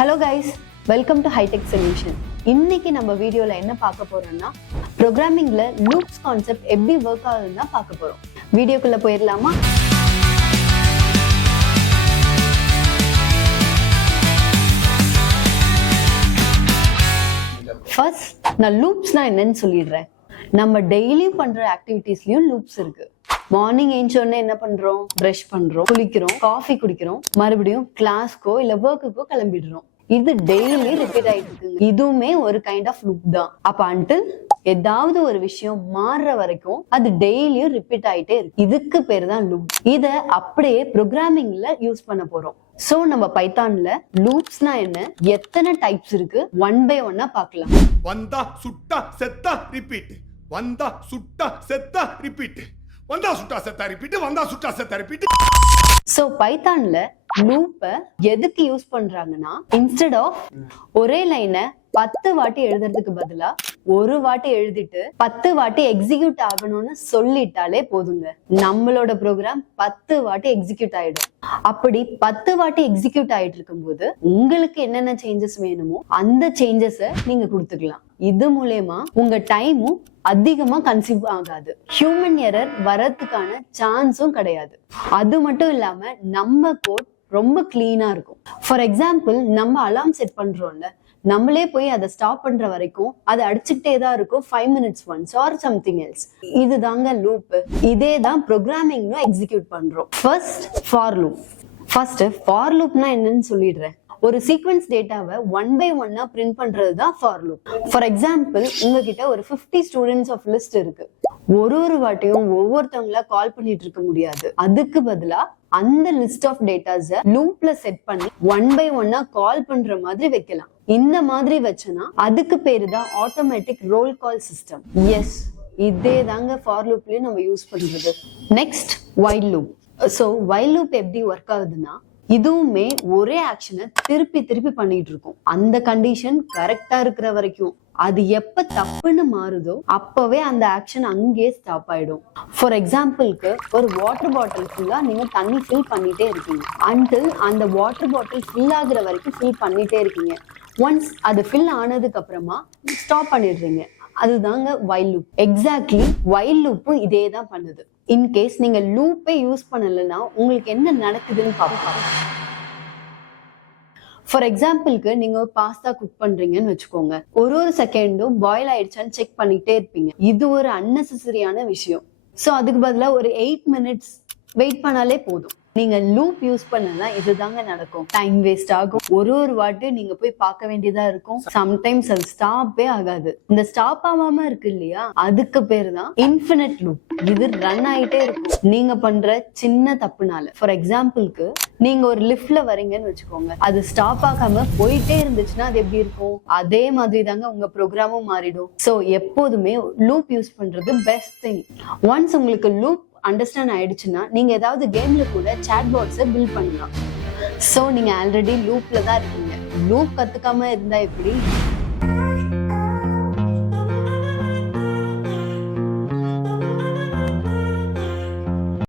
Hello guys, welcome to hi tech solution. இன்னைக்கு நம்ம வீடியோல என்ன பார்க்க போறோம்னா, ப்ரோக்ராமிங்ல லூப்ஸ் கான்செப்ட் எப்படி ஒர்க் ஆகுதுன்னு தான் பார்க்க போறோம். வீடியோக்குள்ள போயிடலாமா? ஃபர்ஸ்ட் நான் லூப்ஸ்னா என்னன்னு சொல்லிடுறேன். நம்ம டெய்லியும் பண்ற ஆக்டிவிட்டீஸ்லயும் லூப்ஸ் இருக்கு. மார்னிங் எழுந்தோடனே என்ன பண்றோம்? பிரஷ் பண்றோம், குளிக்கிறோம், காஃபி குடிக்கிறோம், மறுபடியும் கிளாஸ்க்கோ இல்ல ஒர்க்குக்கோ கிளம்பிடுறோம். இது டெய்லி ரிப்பீட் ஆயிட்டு இருக்குங்க. இதுவுமே ஒரு கைண்ட் ஆஃப் லூப் தான். அப்ப அன்டில் ஏதாவது ஒரு விஷயம் மாறுற வரைக்கும் அது டெய்லியும் ரிப்பீட் ஆயிட்டே இருக்கு. இதுக்கு பேர் தான் லூப். இத அப்படியே ப்ரோக்ராமிங்ல யூஸ் பண்ண போறோம். சோ நம்ம பைத்தான்ல லூப்ஸ்னா என்ன, எத்தனை டைப்ஸ் இருக்கு, ஒன் பை ஒன்னா பார்க்கலாம். வந்தா சுட்டா செத்தா ரிப்பீட், வந்தா சுட்டா செத்தா ரிப்பீட், வந்தா சுட்டா செத்தா ரிப்பீட், வந்தா சுட்டா செத்தா ரிப்பீட். சோ பைத்தான்ல லூப்ப எதுக்கு யூஸ் பண்றாங்கன்னா, இன்ஸ்டெட் ஆஃப் ஒரே லைனை 10 வாட்டி எழுதுறதுக்கு பதிலா ஒரு வாட்டி எழுதிட்டு 10 வாட்டி எக்ஸிக்யூட் ஆகணும்னு சொல்லிட்டாலே போதுங்க. நம்மளோட ப்ரோக்ராம் 10 வாட்டி எக்ஸிக்யூட் ஆயிடும். அப்படி 10 வாட்டி எக்ஸிக்யூட் ஆயிட்டு இருக்கும்போது உங்களுக்கு என்னென்ன சேஞ்சஸ் வேணுமோ அந்த சேஞ்சஸ நீங்க கொடுத்துக்கலாம். இது மூலமா உங்க டைமும் அதிகமா கன்சியூம் ஆகாது. ஹியூமன் எரர் வரதுக்கான சான்ஸும் கிடையாது. அது மட்டும் இல்லாம நம்ம கோட் ரொம்ப கிளீனா இருக்கும். ஃபார் எக்ஸாம்பிள், நம்ம அலார்ம் செட் பண்றோம்ல, நம்மளே போய் அதை ஸ்டாப் பண்ற வரைக்கும் அது அடிச்சுக்கிட்டே தான் இருக்கும், 5 minutes once or something else. இதுதாங்க லூப். இதே தான் ப்ரோக்ராமிங்கும் எக்ஸிக்யூட் பண்றோம். First for loop. First for லூப்னா என்னன்னு சொல்லிடுறேன். ஒரு சீக்வன்ஸ் டேட்டாவை ஒன் பை ஒன்னா பிரிண்ட் பண்றது தான் ஃபார் லூப். ஃபார் எக்ஸாம்பிள், உங்ககிட்ட ஒரு 50 ஸ்டூடெண்ட்ஸ் ஆஃப் லிஸ்ட் இருக்கு. ஒரு வாட்டியும் ஒவ்வொருத்தவங்கள கால் பண்ணிட்டு இருக்க முடியாது. அதுக்கு பதிலா அந்த லிஸ்ட் ஆஃப் டேட்டாஸ லூப்ல செட் பண்ணி ஒன் பை ஒன்னா கால் பண்ற மாதிரி வைக்கலாம். இந்த மாதிரி வச்சனா அதுக்கு பேரு தான் ஆட்டோமேட்டிக் ரோல் கால் சிஸ்டம். எஸ், இதே தாங்க ஃபார் லூப்லயும் நம்ம யூஸ் பண்றது. Next while loop. So while loop எப்படி ஒர்க் ஆகுதுன்னா, இதுவுமே ஒரே ஆக்ஷனை திருப்பி திருப்பி பண்ணிட்டு இருக்கும். அந்த கண்டிஷன் கரெக்டா இருக்கிற வரைக்கும். அது எப்ப தப்புன்னு மாறுதோ அப்பவே அந்த ஆக்ஷன் அங்கேயே ஸ்டாப் ஆயிடும். ஃபார் எக்ஸாம்பிளுக்கு, ஒரு வாட்டர் பாட்டில் ஃபுல்லா நீங்க தண்ணி ஃபில் பண்ணிட்டே இருக்கீங்க. அன்டில் அந்த வாட்டர் பாட்டில் ஃபில் ஆகுற வரைக்கும் ஃபில் பண்ணிட்டே இருக்கீங்க. ஒன்ஸ் அது ஃபில் ஆனதுக்கு அப்புறமா ஸ்டாப் பண்ணிடுறீங்க. அதுதாங்க வைல் லூப். எக்ஸாக்ட்லி வைல் லூப்பும் இதே தான் பண்ணுது. இன்கேஸ் நீங்க லூப்பே யூஸ் பண்ணலன்னா உங்களுக்கு என்ன நடக்குதுன்னு பார்ப்போம். ஃபார் எக்ஸாம்பிளுக்கு, நீங்க ஒரு பாஸ்தா குக் பண்றீங்கன்னு வச்சுக்கோங்க. ஒரு செகண்டும் பாயில் ஆயிடுச்சான்னு செக் பண்ணிட்டே இருப்பீங்க. இது ஒரு அன்னெசரியான விஷயம். சோ அதுக்கு பதிலா ஒரு 8 minutes வெயிட் பண்ணாலே போதும். நீங்க லூப் யூஸ் பண்ணா இதுதாங்க நடக்கும். டைம் வேஸ்ட் ஆகும். ஒரு வாட்டி நீங்க போய் பார்க்க வேண்டியதா இருக்கும். சம்டைம்ஸ் அது ஸ்டாப்பே ஆகாது. இந்த ஸ்டாப் ஆகாம இருக்கு இல்லையா, அதுக்கு பேரு தான் இன்ஃபினிட் லூப். இது ரன் ஆயிட்டே இருக்கும் நீங்க பண்ற சின்ன தப்புனால. ஃபார் எக்ஸாம்பிளுக்கு, நீங்க ஒரு லிஃப்ட்ல வரீங்கன்னு வச்சுக்கோங்க. அது ஸ்டாப் ஆகாம போயிட்டே இருந்துச்சுன்னா அது எப்படி இருக்கும்? அதே மாதிரி தாங்க உங்க ப்ரோக்ராமும் மாறிடும். சோ எப்போதுமே லூப் யூஸ் பண்றது பெஸ்ட் திங். ஒன்ஸ் உங்களுக்கு லூப் அண்டர்ஸ்டாண்ட் ஆயிடுச்சுன்னா நீங்க ஏதாவது கேம்ல கூட சாட் பாட்ஸை பில்ட் பண்ணலாம். சோ நீங்க ஆல்ரெடி லூப்ல தான் இருக்கீங்க. லூப் கத்துக்காம இருந்தா எப்படி?